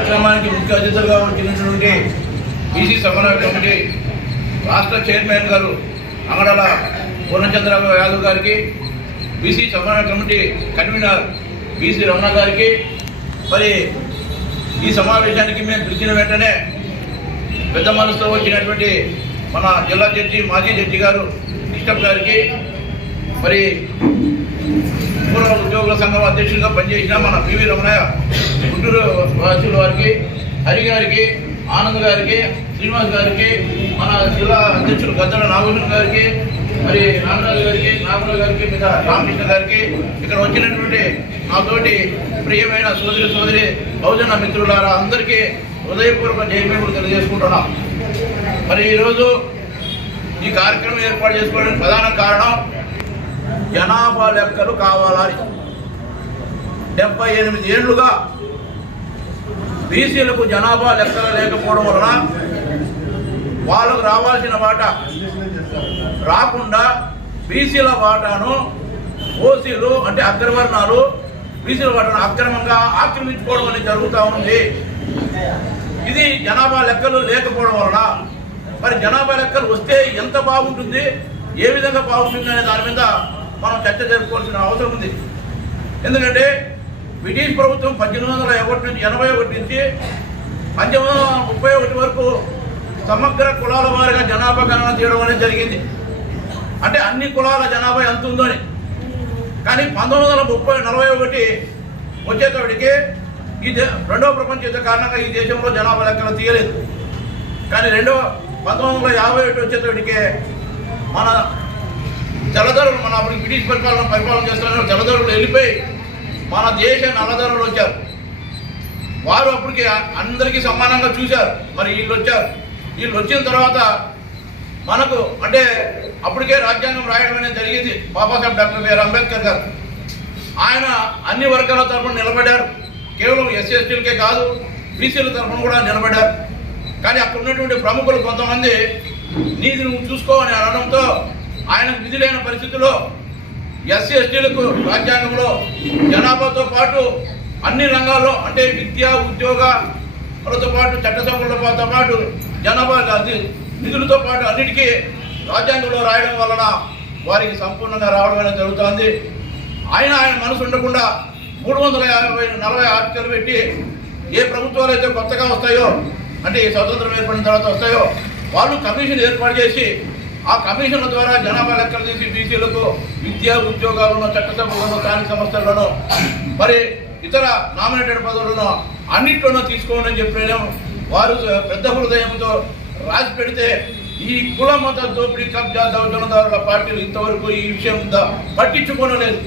కార్యక్రమానికి ముఖ్య అతిథులుగా వచ్చినటువంటి బీసీ సమన్వయ కమిటీ రాష్ట్ర చైర్మన్ గారు అంగడాల పూర్ణచంద్రరావు యాదవ్ గారికి, బీసీ సమన్వయ కమిటీ కన్వీనర్ బీసీ రమణ గారికి, మరి ఈ సమావేశానికి మేము పిలిచిన వెంటనే పెద్ద మనసుతో వచ్చినటువంటి మన జిల్లా జడ్జి మాజీ జడ్జి గారు కృష్ణప్ప గారికి, మరి పూర్వ ఉద్యోగుల సంఘం అధ్యక్షుడిగా పనిచేసిన మన పివి రమణయ్య గుంటూరు వాసుల వారికి, హరి గారికి, ఆనంద్ గారికి, శ్రీనివాస్ గారికి, మన జిల్లా అధ్యక్షులు గద్దల నాగభూషణ్ గారికి, మరి రామరాజు గారికి, నాగరాజు గారికి, మీద రామకృష్ణ గారికి, ఇక్కడ వచ్చినటువంటి నాతోటి ప్రియమైన సోదరి బహుజన మిత్రులారా అందరికీ హృదయపూర్వక జయమేములు తెలియజేసుకుంటున్నాం. మరి ఈరోజు ఈ కార్యక్రమం ఏర్పాటు చేసుకోవడానికి ప్రధాన కారణం జనాభా లెక్కలు కావాలని 78 ఏళ్లుగా బీసీలకు జనాభా లెక్కలు లేకపోవడం వలన వాళ్ళకు రావాల్సిన వాటా రాకుండా బీసీల వాటాను ఓసీలు అంటే అగ్రవర్ణాలు బీసీల వాటాను అక్రమంగా ఆక్రమించుకోవడం అనేది జరుగుతూ ఉంది. ఇది జనాభా లెక్కలు లేకపోవడం వలన మరి జనాభా లెక్కలు వస్తే ఎంత బాగుంటుంది, ఏ విధంగా బాగుంటుంది అనే దాని మీద మనం చర్చ జరుపుకోవాల్సిన అవసరం ఉంది. ఎందుకంటే బ్రిటిష్ ప్రభుత్వం 1881 నుంచి 1931 వరకు సమగ్ర కులాల వారిగా జనాభా గణన చేయడం అనేది జరిగింది. అంటే అన్ని కులాల జనాభా ఎంత ఉందో అని. కానీ 1941 వచ్చేటప్పటికి ఈ రెండవ ప్రపంచ యుద్ధ కారణంగా ఈ దేశంలో జనాభా లెక్కలు తీయలేదు. కానీ 1951 వచ్చేటప్పటికే మన తెల్లదొరలు, మన అప్పుడు బ్రిటిష్ పరిపాలన చేస్తున్న తెల్లదొరలు వెళ్ళిపోయి మన దేశ నల్లదొరలు వచ్చారు. వారు అప్పటికి అందరికీ సమానంగా చూశారు. మరి వీళ్ళు వచ్చారు. వీళ్ళు వచ్చిన తర్వాత మనకు అంటే అప్పటికే రాజ్యాంగం రాయడం అనేది జరిగింది. బాబాసాహెబ్ డాక్టర్ బిఆర్ అంబేద్కర్ గారు ఆయన అన్ని వర్గాల తరఫున నిలబడ్డారు. కేవలం ఎస్సీ ఎస్టీలకే కాదు, బీసీల తరఫున కూడా నిలబడ్డారు. కానీ అక్కడ ఉన్నటువంటి ప్రముఖులు కొంతమంది నీది నువ్వు చూసుకోవని అనడంతో ఆయనకు విధి లేని పరిస్థితుల్లో ఎస్సీ ఎస్టీలకు రాజ్యాంగంలో జనాభాతో పాటు అన్ని రంగాల్లో అంటే విద్య, ఉద్యోగాలతో పాటు చట్టసభలతో పాటు జనాభా నిధులతో పాటు అన్నిటికీ రాజ్యాంగంలో రాయడం వలన వారికి సంపూర్ణంగా రావడం అనేది జరుగుతుంది. ఆయన మనసు ఉండకుండా 340 ఆర్టికల్ పెట్టి ఏ ప్రభుత్వాలు అయితే కొత్తగా వస్తాయో అంటే ఈ స్వతంత్రం ఏర్పడిన తర్వాత వస్తాయో వాళ్ళు కమిషన్ ఏర్పాటు చేసి ఆ కమిషన్ల ద్వారా జనాభా లెక్కలు తీసి బీసీలకు విద్యా ఉద్యోగాలను, చట్టసభలను, స్థానిక సంస్థలను, మరి ఇతర నామినేటెడ్ పదవులను అన్నింటిలోనూ తీసుకోవాలని చెప్పిన వారు పెద్ద హృదయంతో రాసి పెడితే ఈ కుల మత దోపిడీ కబ్జా దౌర్జన్యదారుల పార్టీలు ఇంతవరకు ఈ విషయం పట్టించుకోనలేదు.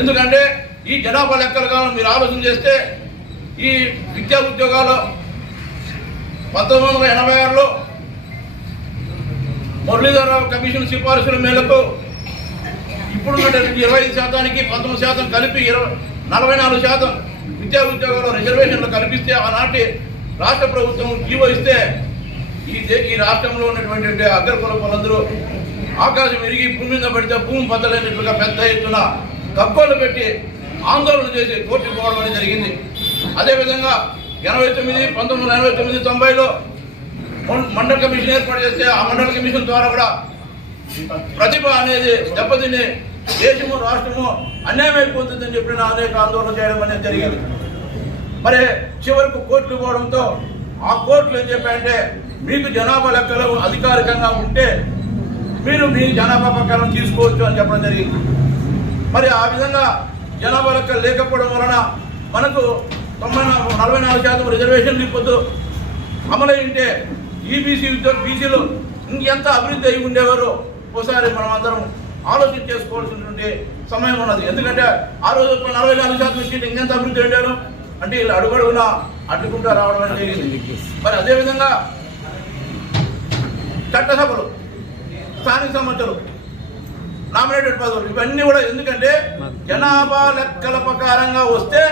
ఎందుకంటే ఈ జనాభా లెక్కల కాలం మీరు ఆలోచన చేస్తే ఈ విద్యా ఉద్యోగాలు 1986లో మురళీధరరావు కమిషన్ సిఫారసుల మేరకు ఇప్పుడున్నటువంటి 25%కి 19% కలిపి 44% విద్యా ఉద్యోగాల్లో రిజర్వేషన్లు కల్పిస్తే ఆనాటి రాష్ట్ర ప్రభుత్వం జీవో ఇస్తే ఈ రాష్ట్రంలో ఉన్నటువంటి అగ్రకుల పనులందరూ ఆకాశం విరిగి భూమి మీద పడితే భూమి బద్దలైనట్లుగా పెద్ద ఎత్తున కబ్బోలు పెట్టి ఆందోళన చేసి కోర్టుకు పోవడం అనేది జరిగింది. అదేవిధంగా 1989, 90లో మండల కమిషన్ ఏర్పాటు చేస్తే ఆ మండల కమిషన్ ద్వారా కూడా ప్రతిభ అనేది దెబ్బతిని దేశము రాష్ట్రము అన్యాయం అయిపోతుందని చెప్పిన అనేక ఆందోళన చేయడం అనేది జరిగింది. మరి చివరకు కోర్టుకు పోవడంతో ఆ కోర్టులు ఏం చెప్పాయంటే మీకు జనాభా లెక్కలు అధికారికంగా ఉంటే మీరు మీ జనాభా ప్రకారం తీసుకోవచ్చు అని చెప్పడం జరిగింది. మరి ఆ విధంగా జనాభా లెక్కలు లేకపోవడం వలన మనకు 44% రిజర్వేషన్లు ఇప్పుడు అమలై ఉంటే ఈబీసీ బీసీలు ఇంకెంత అభివృద్ధి అయి ఉండేవారు ఒకసారి మనం అందరం ఆలోచన చేసుకోవాల్సినటువంటి సమయం ఉన్నది. ఎందుకంటే ఆ రోజు 44% ఇచ్చింటే ఇంకెంత అభివృద్ధి అయ్యారు అంటే వీళ్ళు అడుగడుగున అడ్డుకుంటూ రావడం అనేది జరిగింది. మరి అదేవిధంగా చట్టసభలు, స్థానిక సంస్థలు, నామినేటెడ్ పదవులు ఇవన్నీ కూడా ఎందుకంటే జనాభా లెక్కల ప్రకారంగా వస్తే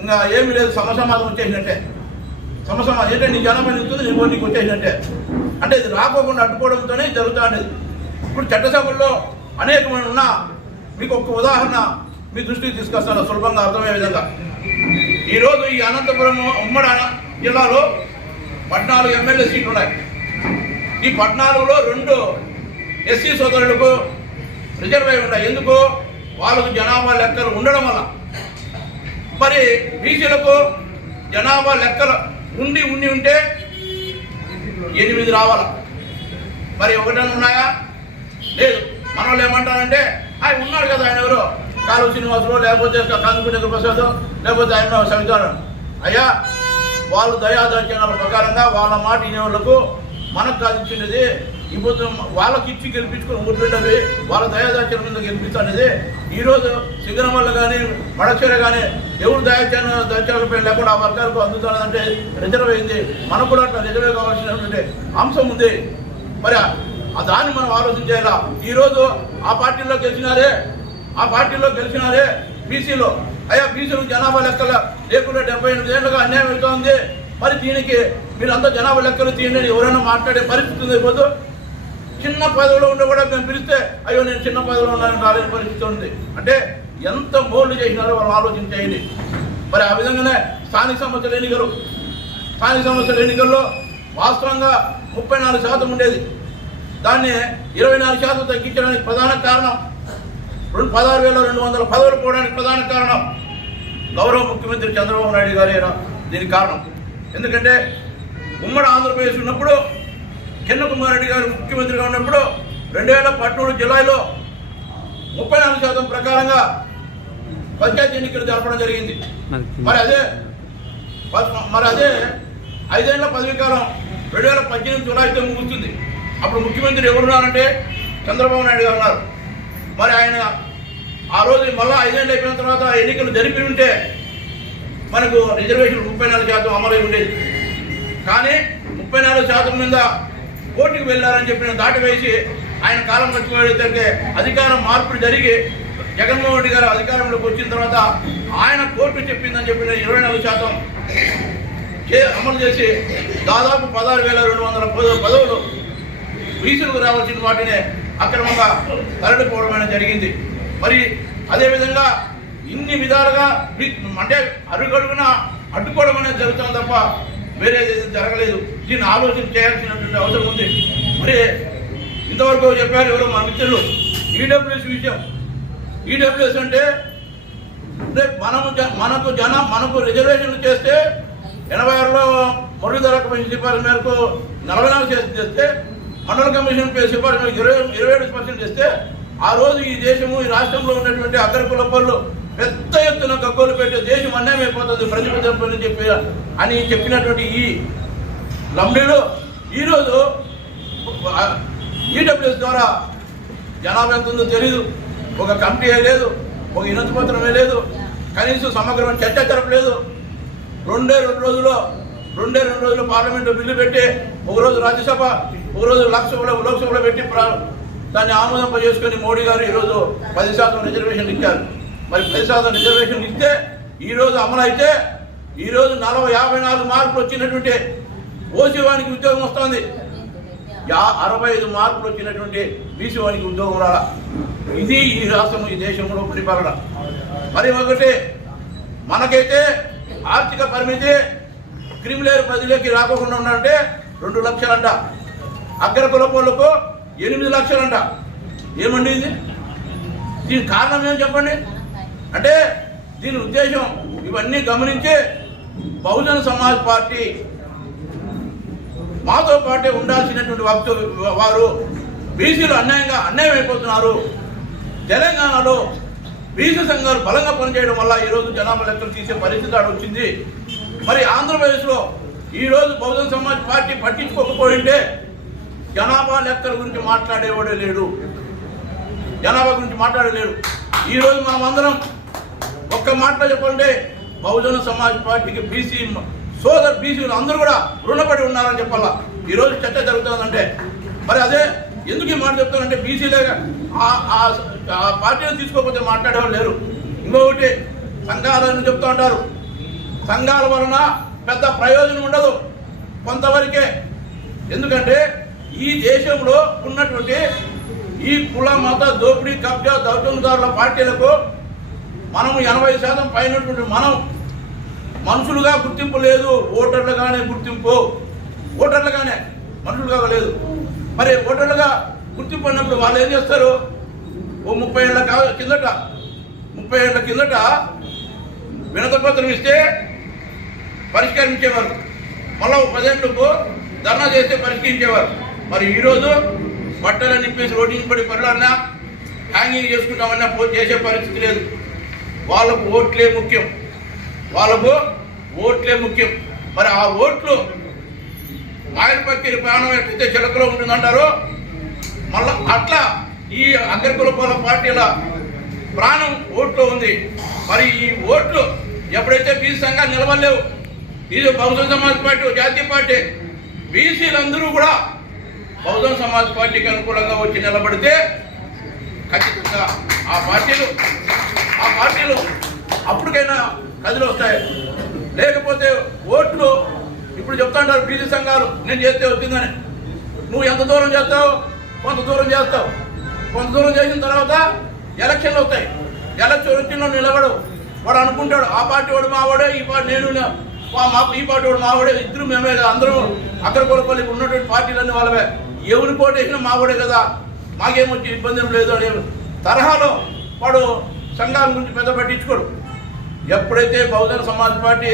ఇంకా ఏమీ లేదు, సమసమాధం వచ్చేసినట్టే. సమసమాధం ఏంటంటే నీ జనాభా నిలుస్తుంది, నీకు వచ్చేసినట్టే. అంటే ఇది రాకోకుండా అడ్డుకోవడంతోనే జరుగుతూ ఉండేది. ఇప్పుడు చట్టసభల్లో అనేకమైన ఉన్నా మీకు ఒక ఉదాహరణ మీ దృష్టికి తీసుకొస్తాను సులభంగా అర్థమయ్యే విధంగా. ఈరోజు ఈ అనంతపురం ఉమ్మడి జిల్లాలో 14 ఎమ్మెల్యే సీట్లు ఉన్నాయి. ఈ 14లో 2 ఎస్సీ సోదరులకు రిజర్వ్ అయి ఉన్నాయి. ఎందుకు? వాళ్ళకు జనాభా లెక్కలు ఉండడం వల్ల. మరి బీసీలకు జనాభా లెక్కలు ఉంటే 8 రావాలా? మరి 1 ఉన్నాయా? లేదు. మన వాళ్ళు ఏమంటారంటే ఆయన ఉన్నారు కదా, ఆయన ఎవరు కాలువ శ్రీనివాసులు, లేకపోతే కందుకుంట ప్రసాద్, లేకపోతే ఆయన సవితారు. అయ్యా, వాళ్ళు దయాదాచనాల ప్రకారంగా వాళ్ళ మాట వినేవాళ్ళకు మనకు కాదించినది ఇప్పుడు వాళ్ళకి ఇచ్చి గెలిపించుకుని ఊర్పిండవి వాళ్ళ దయాదాచన మీద గెలిపిస్తానేది. ఈరోజు శిఖరం వల్ల కానీ మడక్షర కానీ ఎవరు దయాచనపై లేకుండా ఆ వర్గాలకు అందుతానంటే రిజర్వ్ అయింది. మనకు కూడా అట్లా రిజర్వ్ కావాల్సినటువంటి అంశం ఉంది. మరి దాన్ని మనం ఆలోచించేలా. ఈరోజు ఆ పార్టీలో గెలిచినారే బీసీలో. అయ్యా, బీసీలు జనాభా లెక్కల లేకుండా 78 ఏళ్ళుగా అన్యాయం అవుతుంది. మరి దీనికి మీరంతా జనాభా లెక్కలు తీయండి ఎవరైనా మాట్లాడే పరిస్థితి ఉంది. పోదు చిన్న పదవిలో ఉండి కూడా మేము పిలిస్తే అయ్యో నేను చిన్న పదవిలో ఉన్నానని రాలేని పరిస్థితి ఉంది. అంటే ఎంత మోల్డ్ చేసినారో వాళ్ళు ఆలోచించేయండి. మరి ఆ విధంగానే స్థానిక సంస్థల ఎన్నికల్లో వాస్తవంగా 34% ఉండేది. దాన్ని 24% తగ్గించడానికి ప్రధాన కారణం 16,200 పదవులు పోవడానికి ప్రధాన కారణం గౌరవ ముఖ్యమంత్రి చంద్రబాబు నాయుడు గారే దీనికి కారణం. ఎందుకంటే ఉమ్మడి ఆంధ్రప్రదేశ్ ఉన్నప్పుడు కిరణ్ కుమార్ రెడ్డి గారు ముఖ్యమంత్రిగా ఉన్నప్పుడు 2017 జూలైలో 34% ప్రకారంగా పంచాయతీ ఎన్నికలు జరపడం జరిగింది. మరి అదే 5 ఏళ్ల పదవీ కాలం 2018 జూలైతో ముగుస్తుంది. అప్పుడు ముఖ్యమంత్రి ఎవరున్నారంటే చంద్రబాబు నాయుడు గారు ఉన్నారు. మరి ఆయన ఆ రోజు మళ్ళా 5 ఏళ్ళు అయిపోయిన తర్వాత ఎన్నికలు జరిపి ఉంటే మనకు రిజర్వేషన్ 34% అమలై ఉండేది. కానీ 34% మీద కోర్టుకు వెళ్ళారని చెప్పిన దాటివేసి ఆయన కాలం మర్చిపోయేసరికి అధికారం మార్పులు జరిగి జగన్మోహన్ రెడ్డి గారు అధికారంలోకి వచ్చిన తర్వాత ఆయన కోర్టు చెప్పిందని చెప్పిన 24% అమలు చేసి దాదాపు 16,200 పదవులు బీసీలకు రావాల్సిన వాటిని అక్రమంగా తరలిపోవడం జరిగింది. మరి అదేవిధంగా ఇన్ని విధాలుగా అంటే అడుగడుగున అడ్డుకోవడం అనేది జరుగుతుంది తప్ప వేరేది జరగలేదు. దీన్ని ఆలోచన చేయాల్సినటువంటి అవసరం ఉంది. మరి ఇంతవరకు చెప్పారు ఎవరో మన మిత్రులు ఈడబ్ల్యూఎస్ విషయం. ఈడబ్ల్యూఎస్ అంటే మనకు రిజర్వేషన్లు చేస్తే 86లో మురళీధర కమిషన్ సిఫారసు మేరకు 44% చేస్తే మండల కమిషన్ సిఫారసు మేరకు 27% చేస్తే ఆ రోజు ఈ దేశము ఈ రాష్ట్రంలో ఉన్నటువంటి అగ్రకుల పనులు పెద్ద ఎత్తున గగ్గోలు పెట్టే దేశం అన్యాయం అయిపోతుంది ప్రతిపక్షం అని చెప్పినటువంటి ఈ లంబడీలు ఈరోజు ఈడబ్ల్యూఎస్ ద్వారా జనాభా ఎంత ఉందో తెలీదు, ఒక కమిటీ లేదు, ఒక వినతి పత్రమే లేదు, కనీసం సమగ్రమైన చర్చ జరపలేదు. 2 రోజుల్లో పార్లమెంటు బిల్లు పెట్టి ఒకరోజు రాజ్యసభ ఒకరోజు లోక్సభలో పెట్టి దాన్ని ఆమోదింపజేసుకొని మోడీ గారు ఈరోజు 10% రిజర్వేషన్ ఇచ్చారు. మరి 10% రిజర్వేషన్ ఇస్తే ఈరోజు అమలు అయితే ఈరోజు 54 మార్కులు వచ్చినటువంటి ఓసీ వానికి ఉద్యోగం వస్తుంది, 65 మార్కులు వచ్చినటువంటి బీసీ వానికి ఉద్యోగం రాల. ఇది ఈ రాష్ట్రం ఈ దేశంలో పరిపాలన. మరి ఒకటి మనకైతే ఆర్థిక పరిమితి క్రిమిలేరు ప్రజలకి రాకుండా ఉన్నారంటే 2 లక్షలంట, అగ్రకుల పనులకు 8 లక్షలంట. ఏమండి ఇది? దీని కారణం ఏం చెప్పండి? అంటే దీని ఉద్దేశం ఇవన్నీ గమనించి బహుజన సమాజ్ పార్టీ మాతో పాటే ఉండాల్సినటువంటి వారు బీసీలు అన్యాయం అయిపోతున్నారు. తెలంగాణలో బీసీ సంఘాలు బలంగా పనిచేయడం వల్ల ఈరోజు జనాభా లెక్కలు తీసే పరిస్థితి వచ్చింది. మరి ఆంధ్రప్రదేశ్లో ఈరోజు బహుజన సమాజ్ పార్టీ పట్టించుకోకపోయింటే జనాభా లెక్కల గురించి మాట్లాడేవాడే లేడు, జనాభా గురించి మాట్లాడలేడు. ఈరోజు మనం అందరం ఒక్క మాటలో చెప్పాలంటే బహుజన సమాజ్ పార్టీకి బీసీలు అందరూ కూడా రుణపడి ఉన్నారని చెప్పాలా. ఈరోజు చర్చ జరుగుతుందంటే మరి అదే ఎందుకు ఈ మాట చెప్తానంటే బీసీలే ఆ పార్టీని తీసుకోకపోతే మాట్లాడేవాళ్ళు లేరు. ఇంకొకటి సంఘాలను చెప్తూ ఉంటారు, సంఘాల వలన పెద్ద ప్రయోజనం ఉండదు కొంతవరకే. ఎందుకంటే ఈ దేశంలో ఉన్నటువంటి ఈ కుల మత దోపిడీ కబ్జా దౌర్జన్యదారుల పార్టీలకు మనము 80% పైనటువంటి మనం మనుషులుగా గుర్తింపు లేదు, ఓటర్లుగానే గుర్తింపు. ఓటర్లుగానే, మనుషులుగా లేదు. మరి ఓటర్లుగా గుర్తింపు అన్నప్పుడు వాళ్ళు ఏం చేస్తారు? ఓ 30 ఏళ్ల కిందట వినతిపత్రం ఇస్తే పరిష్కరించేవారు, మళ్ళీ 10 ఏళ్లకు ధర్నా చేస్తే పరిష్కరించేవారు. మరి ఈరోజు బట్టలు నింపేసి రోడ్డు పడి పనులన్నా హ్యాంగింగ్ చేసుకుంటామన్నా చేసే పరిస్థితి లేదు. వాళ్ళకు ఓట్లే ముఖ్యం. మరి ఆ ఓట్లు ఆయన పక్కి ప్రాణం ఎట్లయితే చిలకలో ఉంటుందంటారో, మళ్ళా అట్లా ఈ అగ్రకుల పార్టీల ప్రాణం ఓట్లో ఉంది. మరి ఈ ఓట్లు ఎప్పుడైతే బీసీ సంఘాలు నిలవలేవు, ఇది బహుజన సమాజ్ పార్టీ జాతీయ పార్టీ, బీసీలందరూ కూడా బహుజన సమాజ్ పార్టీకి అనుకూలంగా వచ్చి నిలబడితే ఖచ్చితంగా ఆ పార్టీలు అప్పటికైనా కదిలి వస్తాయి. లేకపోతే ఓట్లు ఇప్పుడు చెప్తాంటారు బీసీ సంఘాలు, నేను చేస్తే వచ్చిందని. నువ్వు ఎంత దూరం చేస్తావు? కొంత దూరం చేసిన తర్వాత ఎలక్షన్లు వస్తాయి. ఎలక్షన్ వచ్చిన నిలబడు, వాడు అనుకుంటాడు ఆ పార్టీ వాడు మావాడే, ఈ పార్టీ నేను ఈ పార్టీ వాడు మావాడే, ఇద్దరు మేమే కదా, అందరూ అగ్రకులపల్లి ఉన్నటువంటి పార్టీలన్నీ వాళ్ళవే, ఎవరి పోటీ వేసినా మావాడే కదా, మాకేమొచ్చి ఇబ్బంది ఏం లేదు అనే తరహాలో వాడు సంఘాల గురించి పెద్ద పట్టించుకోడు. ఎప్పుడైతే బహుజన సమాజ్ పార్టీ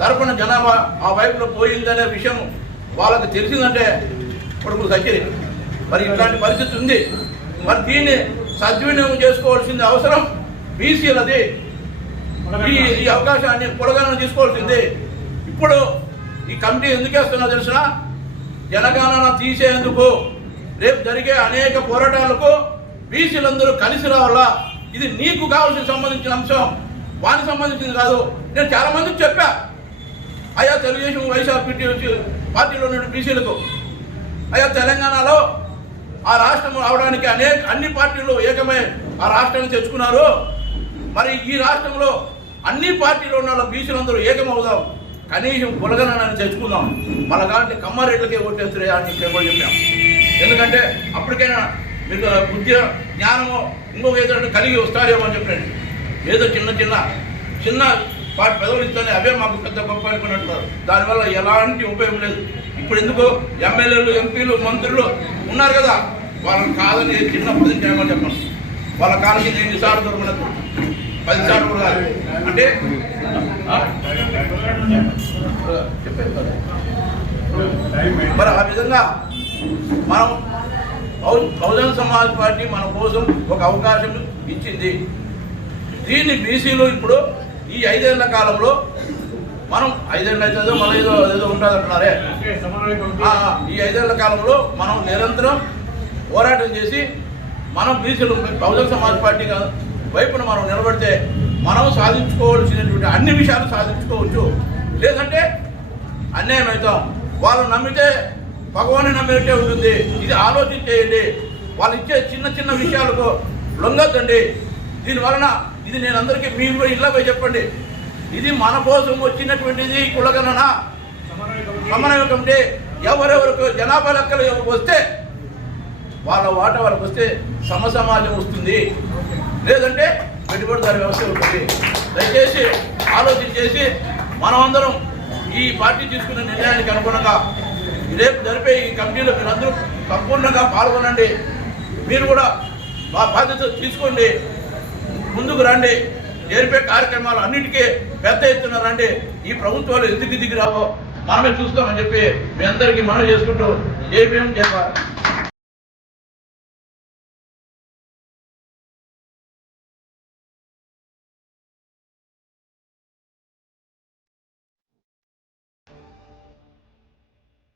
తరఫున జనాభా ఆ వైపులో పోయిందనే విషయం వాళ్ళకి తెలిసిందంటే కొడుకు సచ్చిరి. మరి ఇట్లాంటి పరిస్థితి ఉంది. మరి దీన్ని సద్వినియోగం చేసుకోవాల్సింది అవసరం బీసీలది. ఈ అవకాశాన్ని పొడగలను తీసుకోవాల్సింది. ఇప్పుడు ఈ కమిటీ ఎందుకు వేస్తున్నా తెలిసిన, జనగణన తీసేందుకు, రేపు జరిగే అనేక పోరాటాలకు బీసీలందరూ కలిసి రావాలా. ఇది నీకు కావాల్సిన సంబంధించిన అంశం, వానికి సంబంధించింది కాదు. నేను చాలా మందికి చెప్పా, అయ్యా తెలుగుదేశం వైఎస్ఆర్ పార్టీలో ఉన్న బీసీలకు, అయ్యా తెలంగాణలో ఆ రాష్ట్రం అవడానికి అన్ని పార్టీలు ఏకమై ఆ రాష్ట్రాన్ని తెచ్చుకున్నారు. మరి ఈ రాష్ట్రంలో అన్ని పార్టీలు ఉన్న బీసీలందరూ ఏకమవుదాం, కనీసం కులగణనని తెచ్చుకుందాం, మన కాబట్టి కమ్మారెడ్లకే ఓటేస్తురే అని కూడా చెప్పాం. ఎందుకంటే అప్పటికైనా మీకు బుద్ధి జ్ఞానము ఇంకొక ఏదో కలిగి వస్తారేమో అని చెప్పండి. ఏదో చిన్న పార్టీ పదవులు ఇస్తానే అవే మాకు పెద్ద గొప్ప అనుకున్నట్టున్నారు. దానివల్ల ఎలాంటి ఉపయోగం లేదు. ఇప్పుడు ఎందుకు ఎమ్మెల్యేలు, ఎంపీలు, మంత్రులు ఉన్నారు కదా, వాళ్ళని కాదని చిన్న పదవి చేయమని చెప్పండి. వాళ్ళ కాలకి 8 సార్లు దొరకలేదు, 10 సార్లు కూడా అంటే మరి ఆ విధంగా మనం బహుజన సమాజ్ పార్టీ మన కోసం ఒక అవకాశం ఇచ్చింది. దీన్ని బీసీలు ఇప్పుడు ఈ 5 ఏళ్ల కాలంలో మనం 5 ఏళ్ళు అవుతుందో మళ్ళీ ఏదో ఉంటుంది అంటున్నారే, ఈ 5 ఏళ్ల కాలంలో మనం నిరంతరం పోరాటం చేసి మనం బీసీలు బహుజన సమాజ్ పార్టీ వైపున మనం నిలబడితే మనం సాధించుకోవాల్సినటువంటి అన్ని విషయాలు సాధించుకోవచ్చు. లేదంటే అన్యాయం అవుతాం. వాళ్ళు నమ్మితే భగవాన్ని నమ్మినట్టే ఉంటుంది. ఇది ఆలోచించేయండి. వాళ్ళు ఇచ్చే చిన్న విషయాలకు లొంగొద్దండి. దీనివలన ఇది నేను అందరికీ మీరు కూడా ఇళ్ళ పోయి చెప్పండి, ఇది మన కోసం వచ్చినటువంటిది కులగణన సమన్వయ కమిటీ. ఎవరెవరికి జనాభా లెక్కలు వస్తే వాళ్ళ వాటా వాళ్ళకి వస్తే సమాజం వస్తుంది, లేదంటే పెట్టుబడిదారు వ్యవస్థ ఉంటుంది. దయచేసి ఆలోచించేసి మనమందరం ఈ పార్టీ తీసుకున్న నిర్ణయానికి అనుగుణంగా రేపు జరిపే ఈ కమిటీలో మీరందరూ సంపూర్ణంగా పాల్గొనండి. మీరు కూడా మా బాధ్యత తీసుకోండి, ముందుకు రండి. జరిపే కార్యక్రమాలు అన్నిటికీ పెద్ద ఎత్తున రండి. ఈ ప్రభుత్వాలు ఎందుకు దిగి రావో మనమే చూస్తామని చెప్పి మీ అందరికీ మనం చేసుకుంటూ జై భీమ్ జై భారత్.